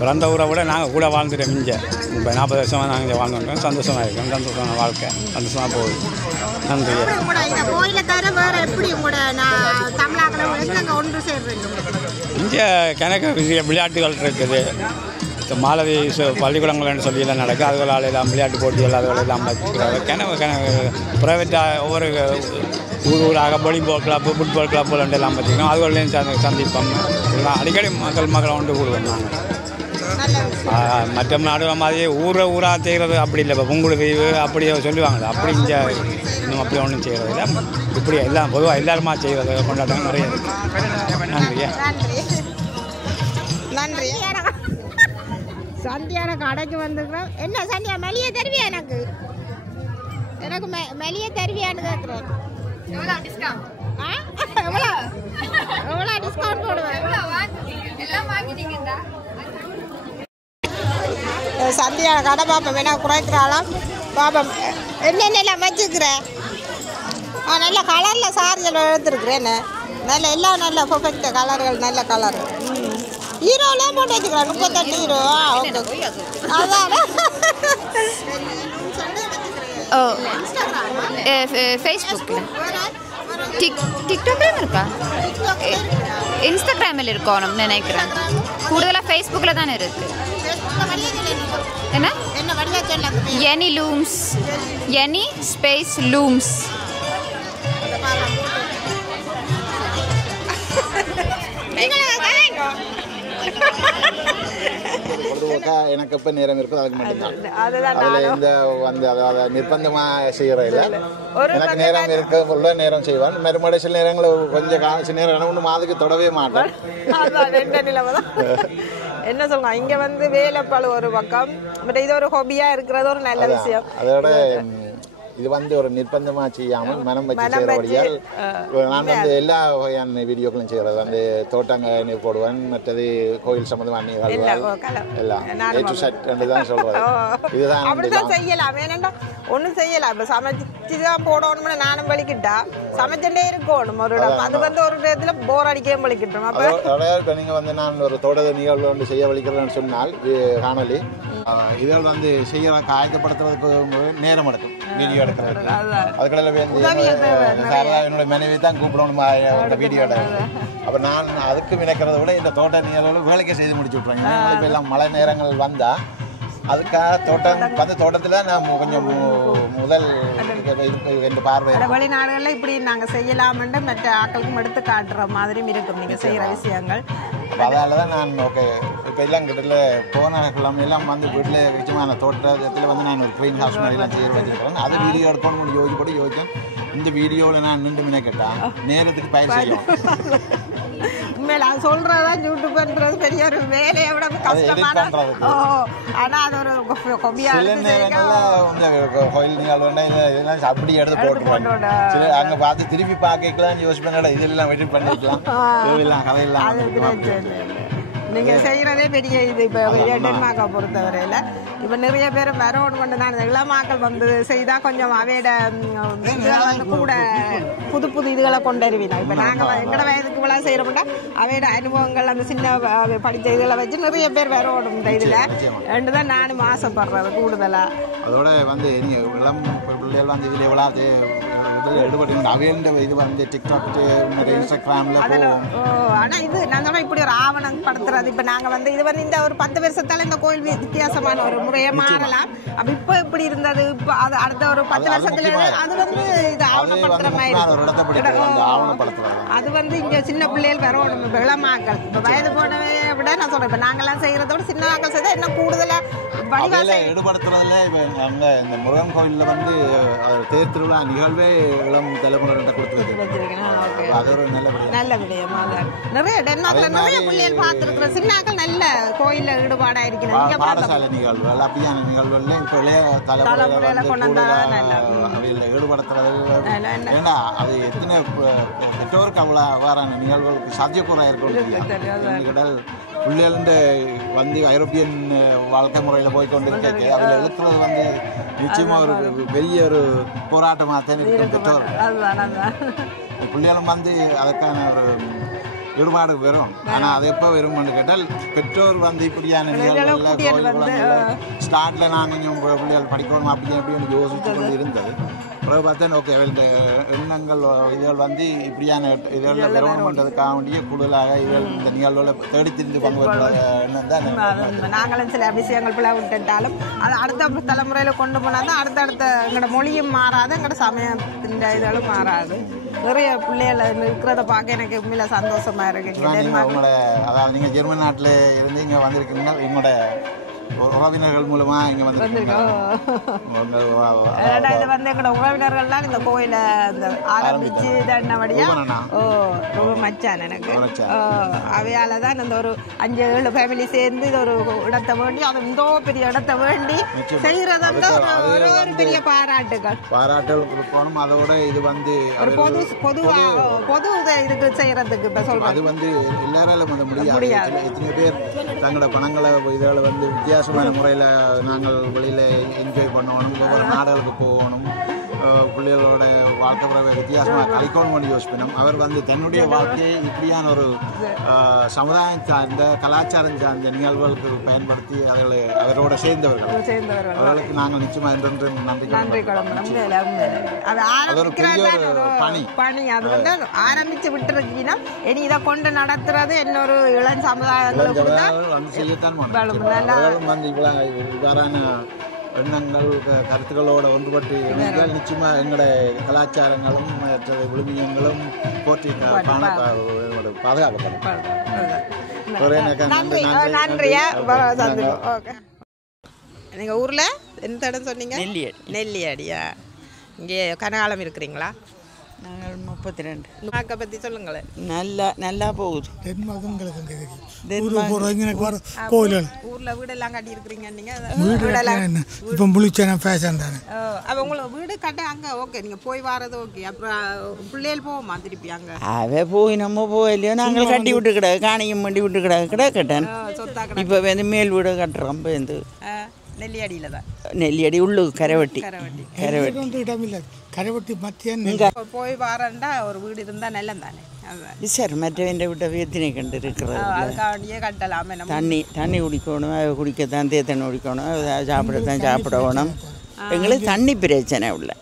பிறந்த ஊரை விட நாங்கள் கூட வாழ்ந்துட்டோம். இங்கே இப்போ 40 வருஷமாக நாங்கள் இங்கே வாழ்ந்துட்டோம். சந்தோஷமாக இருக்கோம். சந்தோஷமான வாழ்க்கை சந்தோஷமாக போகுது. நன்றி. இங்கே கிணக்கு விளையாட்டுகள் இருக்குது. மாலதி பள்ளிக்கூடங்கள்னு சொல்லி எல்லாம் நடக்குது. அதுகளால் எல்லாம் விளையாட்டு போட்டிகள் அதுகள் எல்லாம் வச்சுக்கிறாங்க. கிணக்கு ப்ரைவேட்டாக ஒவ்வொரு ஊராக வாலிபால் கிளப்பு ஃபுட்பால் கிளப்பு எல்லாம் வச்சுக்கிறோம். அதுகளையும் சந்திப்போம். எல்லாம் அடிக்கடி மக்கள் ஒன்று கூடுவோம். நாங்கள் மற்ற நாடுகள் மாதிரியே ஊராக செய்கிறது அப்படி இல்லை. இப்போ பொங்கல் தீவு அப்படியே சொல்லுவாங்க. அப்படி இங்கே இன்னும் அப்படி ஒன்றும் செய்கிறது இல்லை. இப்படி எல்லாம் பொதுவாக எல்லாருமா செய்கிறது கொண்டாட்டம் நிறைய இருக்குது. நன்றியா நன்றி. சந்தியான கடைக்கு வந்துக்கிறோம். என்ன சந்தியா மளிகை தருவியா? எனக்கு மளிகை தருவியான்னு கேட்குறேன். எவ்வளோ டிஸ்கவுண்ட் போடுவேன்? சந்தியான கடை பார்ப்போம். வேணா குறைக்கிறாளாம் பார்ப்போம். என்னென்னலாம் வச்சுக்கிறேன். நல்ல கலரில் சாரிகள் எடுத்துருக்குறேன். நல்ல எல்லாம் நல்ல பர்ஃபெக்ட் கலர்கள், நல்ல கலர். ஹீரோலாம் போட்டு வச்சுக்கிறேன். 38 ஹீரோ. ஓகே அதான். ஓ ஃபேஸ்புக்கில் டிக்டாக்லேயும் இருக்கா? இன்ஸ்டாகிராமில் இருக்கணும் நினைக்கிறேன். கூடுதலாக ஃபேஸ்புக்கில் தானே இருக்குது. என்ன any looms, any space looms. பொதுவாக எனக்கு எப்போ நேரம் இருக்குது அதுக்கு மட்டும்தான். அதில் எந்த வந்து அதாவது நிர்பந்தமாக செய்கிற இல்லை. எனக்கு நேரம் இருக்க உள்ள நேரம் செய்வேன். மறுபடியும் சில நேரங்களில் கொஞ்சம் சில நேரம் ஒன்று மாதுக்கு தொடவே மாட்டேன். என்ன சொல்லலாம், இங்கே வந்து வேலைப்பழு ஒரு பக்கம், பட் இது ஒரு ஹாபியாக இருக்கிறது ஒரு நல்ல விஷயம். அதோட இது வந்து ஒரு நிர்பந்தமாக செய்யாமல் மனம் வச்சு செய்கிறபடியால் நான் வந்து எல்லா வகையான வீடியோக்களும் செய்கிறது. வந்து தோட்டங்க போடுவேன், மற்றது கோயில் சம்மந்தமான எல்லாம் தான் சொல்கிறது. இதுதான் அப்படிதான் செய்யலாம். வேணா ஒன்றும் செய்யலாம். இப்போ சமைச்சு தான் போடணும்னு நானும் வலிக்கிட்டா சமைச்சுட்டே இருக்கணும். ஒரு அது வந்து ஒரு இடத்துல போர் அடிக்கவே வலிக்கிட்டோம். அதோட நீங்கள் வந்து நான் ஒரு தோட்ட நிகழ்வு ஒன்று செய்ய வலிக்கிறேன்னு சொன்னால் காணொலி இதில் வந்து செய்ய காயப்படுத்துறதுக்கு நேரம் எடுக்கும் வீடியோ எடுக்கிறதுக்கு. அதுக்கடையில் என்னோட மனைவி தான் கூப்பிடணும் வீடியோ எடுக்கிறது. அப்போ நான் அதுக்கு நினைக்கிறத விட இந்த தோட்ட நீரோடு வேலைக்கு செய்து முடிச்சு விட்ருவாங்க. இப்போ எல்லாம் மழை நேரங்கள் வந்தால் அதுக்காக தோட்டத்தில் நான் கொஞ்சம் முதல் ரெண்டு பார்வை வெளிநாடுகளில் இப்படி நாங்கள் செய்யலாம்னு மற்ற ஆக்களுக்கும் எடுத்து காட்டுற மாதிரியும் இருக்கும் நீங்கள் செய்கிற விஷயங்கள். அதனால தான் நான் ஓகே இப்போ எல்லாம் கிட்ட போன கிழமை எல்லாம் வந்து வீட்டில் வச்சுமான தோட்டத்தில் வந்து நான் ஒரு க்ளீன் ஹவுஸ் மாதிரிலாம் செய்ய வச்சுருக்கிறேன். அது வீடியோ எடுக்கணும்னு யோசிச்சேன். இந்த வீடியோவில் நான் நின்று மின கேட்டேன் நேரத்துக்கு பயிர் செய்யணும். உண்மையில அது சொல்றதுதான் யூடியூப் பண்றது பெரிய ஒரு வேலையை விட கஷ்டமான. ஆனா அது ஒரு கொபியா கோயில் நீங்கள் அப்படி எடுத்து போட்டுருவாங்க. சரி அங்கே பார்த்து திருப்பி பார்க்கலாம் யோசிப்பேன் இதெல்லாம் வெயிட் பண்ணிக்கலாம் இதெல்லாம் கதையெல்லாம். நீங்கள் செய்கிறதே பெரிய இது. இப்போ டென்மார்க்கை பொறுத்தவரையில் இப்போ நிறைய பேர் வரணும் கொண்டு தான் இளமாக்கள் வந்து செய்தால் கொஞ்சம் அவையோட கூட புது புது இதுகளை கொண்டு வருவீங்க. இப்போ நாங்கள் எங்கட வயதுக்கு இவ்வளோ செய்கிறோம்னா அவையோட அனுபவங்கள் அந்த சின்ன படித்த இதுகளை வச்சு நிறைய பேர் வரணும் இந்த இதில் ரெண்டு தான் நானும் ஆசைப்படுறது கூடுதலாக. அதோட வந்து இளம் பிள்ளைகள் வந்து இதில் எவ்வளோ ஈடுபட்டு அவையோட இது வந்து டிக்டாக் இன்ஸ்டாகிராமில் போவோம். ஆனால் இது நான் சொன்னால் இப்படி ஒரு ஆவணம் படுத்துறது. இப்போ நாங்கள் வந்து இது வந்து இந்த ஒரு 10 வருஷத்தால் இந்த கோயில் வித்தியாசமான ஒரு முறையை மாறலாம். அப்போ இப்போ இப்படி இருந்தது இப்போ அது அடுத்த ஒரு 10 வருஷத்துல அது வந்து இது ஆவணப்படுத்துற மாதிரி அது வந்து இங்கே சின்ன பிள்ளைகள் வரணும். இப்போ இளமாக்கள் இப்போ வயது போனவே விட நான் சொல்கிறேன் இப்போ நாங்கள்லாம் செய்கிறதோட சின்ன ஆக்கள் செய்தால் இன்னும் கூடுதலாக ஈடுபடுத்துறதுல இப்போ அங்கே இந்த முருகன் கோயிலில் வந்து தேர் திருவிழா நிகழ்வே இளம் தலைமுறை கொடுத்து வச்சிருக்கேன். அது ஒரு நல்ல விடயமாக நிறைய டென்மார்க்ல நிறைய பிள்ளைகள் பார்த்துருக்குற சின்னாக்கள் நல்ல கோயிலில் ஈடுபாடாக இருக்கிறேன். பாடசாலை நிகழ்வுகள் அப்படியான நிகழ்வுகள் இப்போ இளைய தலைமுறையில ஈடுபடுத்துறது. ஏன்னா அது எத்தனை பெற்றோருக்கு அவ்வாறான நிகழ்வுகளுக்கு சாத்தியக்கூறாக இருக்கும். பிள்ளைகள வந்து ஐரோப்பியன் வாழ்க்கை முறையில் போய்கொண்டிருக்க அதில் இருக்கிறது வந்து நிச்சயமாக ஒரு பெரிய ஒரு போராட்டமாக தான் இருக்கும். பெற்றோர் பிள்ளைகளும் வந்து அதற்கான ஒரு ஈடுபாடு வரும். ஆனால் அது எப்போ வரும்னு கேட்டால் பெற்றோர் வந்து இப்படியான நிகழ்வுகளில் ஸ்டார்ட்டில் நான் கொஞ்சம் பிள்ளைகள் படிக்கணும் அப்படின்னு யோசிச்சு கொண்டு இருந்தது. பிறகு பார்த்தேன் ஓகே எண்ணங்கள் இதுகள் வந்து இப்படியான இதுகளில் வரணுன்றதுக்காக வேண்டிய கூடுதலாக இதுகள் இந்த நிகழ்வுகளை தேடி திரிந்து பங்கு பெற்ற எண்ணம் தான். நாங்களும் சில விஷயங்கள் பிள்ளை விட்டுட்டாலும் அது அடுத்த தலைமுறையில் கொண்டு போனால் தான் அடுத்தடுத்த எங்களோட மொழியும் மாறாது, எங்களோட சமயத்தின் இதுகளும் மாறாது. நிறைய பிள்ளைகள் இருக்கிறத பார்க்க எனக்கு உண்மையில சந்தோஷமா இருக்கு. அதாவது நீங்கள் ஜெர்மன் நாட்டில் இருந்து இங்கே வந்திருக்கீங்க, எங்களோட உறவினர்கள் மூலமா இங்க வந்து எங்களோட உறவினர்கள்லாம் இந்த கோயிலை ஆரம்பிச்சு தண்டபடியா ரொம்ப மச்சான் எனக்கு. அவையால தான் இந்த ஒரு 5-7 ஃபேமிலி சேர்ந்து இது ஒரு இடத்தை வேண்டி அது இந்த பெரிய இடத்தை வேண்டி செய்யறது வந்து ஒரு பெரிய பாராட்டுகள் கொடுக்கணும். அதோட இது வந்து ஒரு பொது இதுக்கு செய்யறதுக்கு இப்ப சொல்றேன் அது வந்து எல்லாராலும் வந்து முடியாது. எத்தனை பேர் தங்களோட பணங்களை இதால வந்து வித்தியாசமான முறையில் நாங்கள் வெளியில் என்ஜாய் பண்ணணும், ஒவ்வொரு நாடுகளுக்கு போகணும், பிள்ளைகளோட வாழ்க்கை முறை வித்தியாசமாக கழிக்கணும் பண்ணி யோசிக்கணும். அவர் வந்து தன்னுடைய வாழ்க்கையை இப்படியான ஒரு சமுதாயம் சார்ந்த கலாச்சாரம் சார்ந்த நிகழ்வுகளுக்கு பயன்படுத்தி அவரோட சேர்ந்தவர்கள் அவர்களுக்கு நாங்கள் நிச்சயமாக என்றென்று நன்றி அது ஒரு பெரிய பணி. அது வந்து ஆரம்பிச்சு விட்டுருக்கீங்கன்னா இனி இதை கொண்டு நடத்துறது இன்னொரு இளம் சமுதாயங்களுக்கு செய்யத்தான் வந்து இவ்வாறான எண்ணங்கள் கருத்துக்களோடு ஒன்றுபட்டு நிச்சயமா எங்களுடைய கலாச்சாரங்களும் மற்ற விழுமியங்களும் போற்றி பாதுகாக்கப்படும். நீங்க ஊர்ல எந்த இடம் சொன்னீங்க? நெல்லியடியா. இங்கே கனகாலம் இருக்கிறீங்களா? நாங்கள் 32. மாக்கை பற்றி சொல்லுங்களேன். நல்லா போகுது. ஊரில் வீடெல்லாம் கட்டி இருக்கிறீங்க நீங்கள்? இப்போ முழிச்சேன் ஃபேஷன் தானே. அப்போ உங்களுக்கு வீடு கட்ட அங்கே ஓகே, நீங்கள் போய் வர்றது ஓகே. அப்புறம் பிள்ளைகள் போவோமா திருப்பி அங்கே? அவே போய் நம்ம போயிலையோ நாங்கள் கட்டி விட்டு கிடக்கு, காணியம் பண்ணி விட்டு கிடக்கட்டேன். இப்போ வந்து மேல் வீடு கட்டுறோம். இப்போ வந்து நெல்லியடியில் தான். நெல்லியடி உள்ளு கரைவட்டி வந்து இடமில்லை கரைவட்டி மத்திய போய் வாரண்டா ஒரு வீடு இருந்தால் நல்லம் தானே. அதுதான் சார் மற்றவன் விட்ட வேத்தினை கண்டு இருக்கிறது. அதுக்காண்டியே கட்டலாம். தண்ணி குடிக்கணும், குடிக்கத்தான் தேத்தண்ணி குடிக்கணும், சாப்பிடத்தான் சாப்பிடணும். எங்களுக்கு தண்ணி பிரச்சனை உள்ள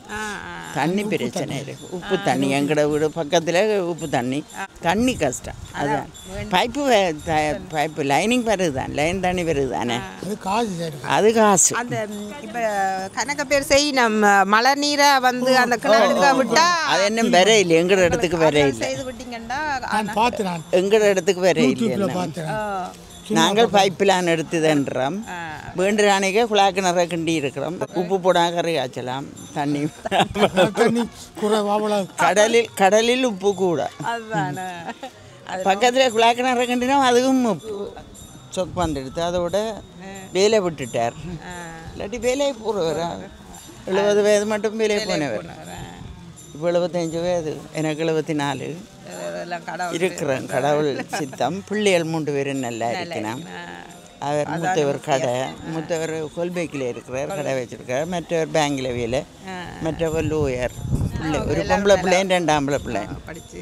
தண்ணி பிரச்சனை இருக்குது. உப்பு தண்ணி எங்கட வீடு பக்கத்தில் உப்பு தண்ணி கஷ்டம். அதுதான் பைப்பு லைனிங் வருது தான், லைன் தண்ணி வருது தானே, அது காசு. அந்த இப்போ கணக்க பேர் நம்ம மழை நீரை வந்து அந்த கிணறுக்கு விட்டா அது என்ன வர இல்லை, எங்கட இடத்துக்கு வர இல்லை. செய்து விட்டீங்கன்னா எங்கட இடத்துக்கு வர இல்லை. நாங்கள் பைப்பிலான் எடுத்துதன்றோம். வேண்டு அணைக்க குழாக்கிணற கிண்டி இருக்கிறோம். உப்பு போடாம கறி காய்ச்சலாம். தண்ணி கடலில் உப்பு கூட. பக்கத்தில் குழாக்கிணற கிண்டினா அதுவும் உப்பு சொக்கு வந்துடுது. அதோட வேலை விட்டுட்டார். இல்லாட்டி வேலையை போடுவார். 70 வயது மட்டும் வேலையை போனவர். இப்போ 75 வயது, எனக்கு 74 இருக்கிறேன். கடவுள் சித்தம். பிள்ளைகள் 3 பேரும் நல்லா இருக்கிறேன். அவர் மூத்தவர் மூத்தவர் கொல்பேக்கில் இருக்கிறார், கடை வச்சிருக்கார். மற்றவர் பேங்கில் வேலை, மற்றவர் லோயர். ஒரு பொம்பளை பிள்ளையும் 2 ஆம்பளை பிள்ளை படிச்சு.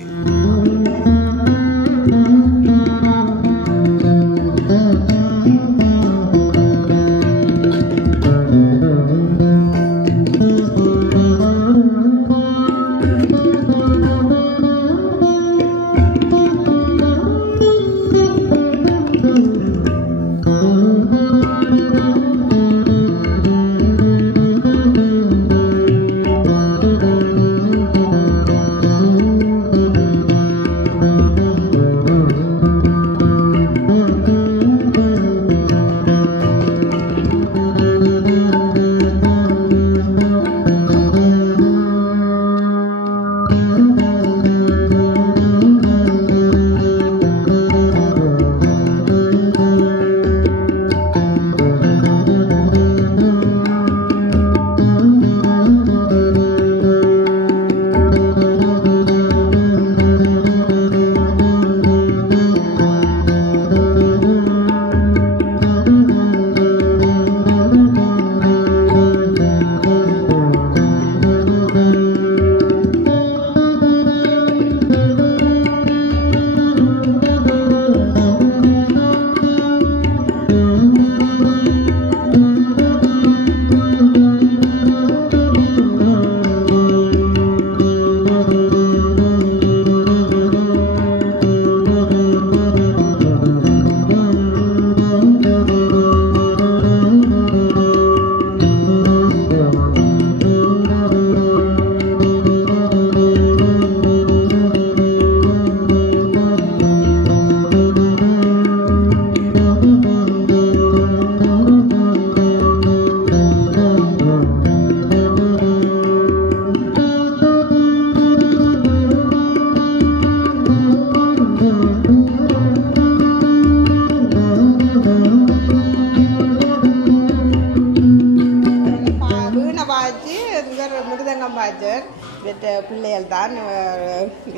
பிள்ளைகள் தான்.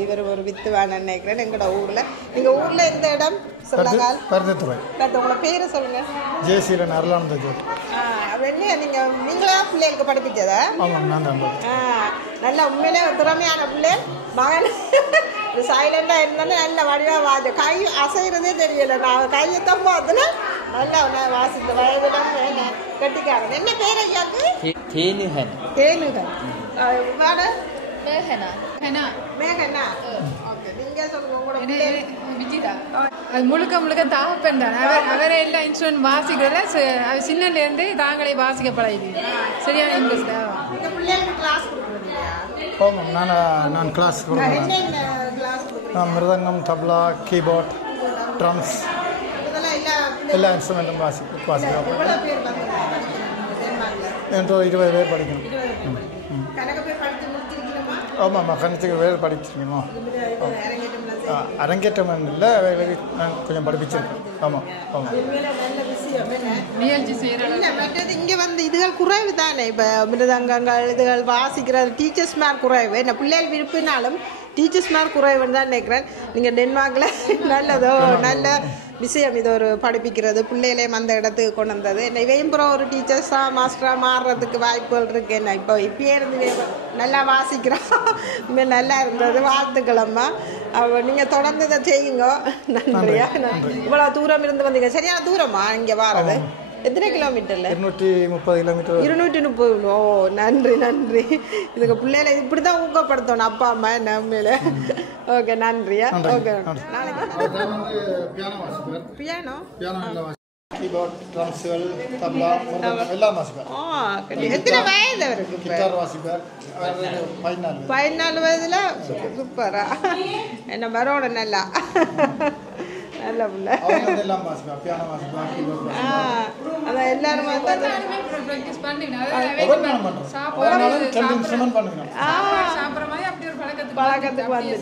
இவர் ஒரு வித்துவான நினைக்கிறேன் எங்களோட ஊரில். எங்கள் ஊரில் இந்த இடம் சொல்லுங்க. உங்களோட பேரை சொல்லுங்க. ஜெயசீலன் அருளானந்த ஜோதி. நீங்களா பிள்ளைகளுக்கு படிப்பிச்சதா? நல்ல உண்மையிலே ஒரு திறமையான பிள்ளை. மகன் சைலண்டாக இருந்தாலும் நல்ல வடிவாக வாசி, கை அசைகிறதே தெரியல. நான் கையத்தான் பார்த்தேன்னா நல்லா வாசித்த வயதுலாம் கட்டிக்காரன். என்ன பேர் ஐயாக்கு? தேனுகன். முழுக்க முழுக்க தாப்பன் தான். அவரே எல்லாம் இன்ஸ்ட்ருமெண்ட் வாசிக்கிறத சின்னலேருந்து தாங்களே வாசிக்க பழகி சரியான இன்ட்ரெஸ்ட். நான் கிளாஸ் கொடுக்குறேன். மிருதங்கம், தப்லா, கீபோர்ட், ட்ரம்ஸ் எல்லா இன்ஸ்ட்ருமெண்ட்டும் வாசிக்கிறோம். என்றோ 20 பேர் படிக்கணும். ஆமாம்மா, கணிச்சுக்கு வேறு படிச்சிருக்கீமா? அரங்கேற்றம் இல்லை, நான் கொஞ்சம் படிப்பிச்சிருக்கேன். ஆமாம் ஆமாம். இங்கே வந்து இதுகள் குறைவு தானே. இப்போ மிருதங்கங்கள் இதுகள் வாசிக்கிற டீச்சர்ஸ் மார்க் குறைவு. என்ன பிள்ளைகள் விருப்பினாலும் டீச்சர்ஸ் மார்க் குறைவுன்னு தான் நினைக்கிறேன். நீங்கள் டென்மார்க்கில் நல்லதோ நல்ல விஷயம் இது ஒரு படிப்பிக்கிறது பிள்ளைகளையும் அந்த இடத்துக்கு கொண்டு வந்தது என்ன இவையும் அப்புறம் ஒரு டீச்சர்ஸாக மாஸ்டராக மாறுறதுக்கு வாய்ப்புகள் இருக்கு என்ன இப்போ இப்பயே இருந்து நல்லா வாசிக்கிறோம் நல்லா இருந்தது வாழ்த்துக்கிழமை நீங்கள் தொடர்ந்து இதை செய்யுங்க நன்றியா இவ்வளோ தூரம் இருந்து வந்தீங்க சரியான தூரமா இங்கே வாரது எத்தனை கிலோமீட்டர்ல 230 கிலோமீட்டர் 230 ஓ நன்றி நன்றி இதுக்கு பிள்ளைகளை இப்படி தான் ஊக்கப்படுத்தணும் அப்பா அம்மா என்ன உண்மையில ஓகே நன்றியா ஓகே பியானோ கீபோர்ட் ட்ரம்ஸ்கள் தபலா எல்லாம் வாசிப்பார் எத்தனை வயது இருக்கு கிட்டார் வாசிப்பார் 14 வயதுல சூப்பரா என்ன மரோட நல்லா நல்ல பிள்ளை எல்லாம் வாசிப்பார் பியானோ வாசிப்பார் கீபோர்ட் வாசிப்பார் அதான் எல்லாரும் வந்து ப்ராக்டிஸ் பண்ணுவீங்க சாப்பிட்ற மாதிரி அப்படி ஒரு பழக்கத்துக்கு வந்து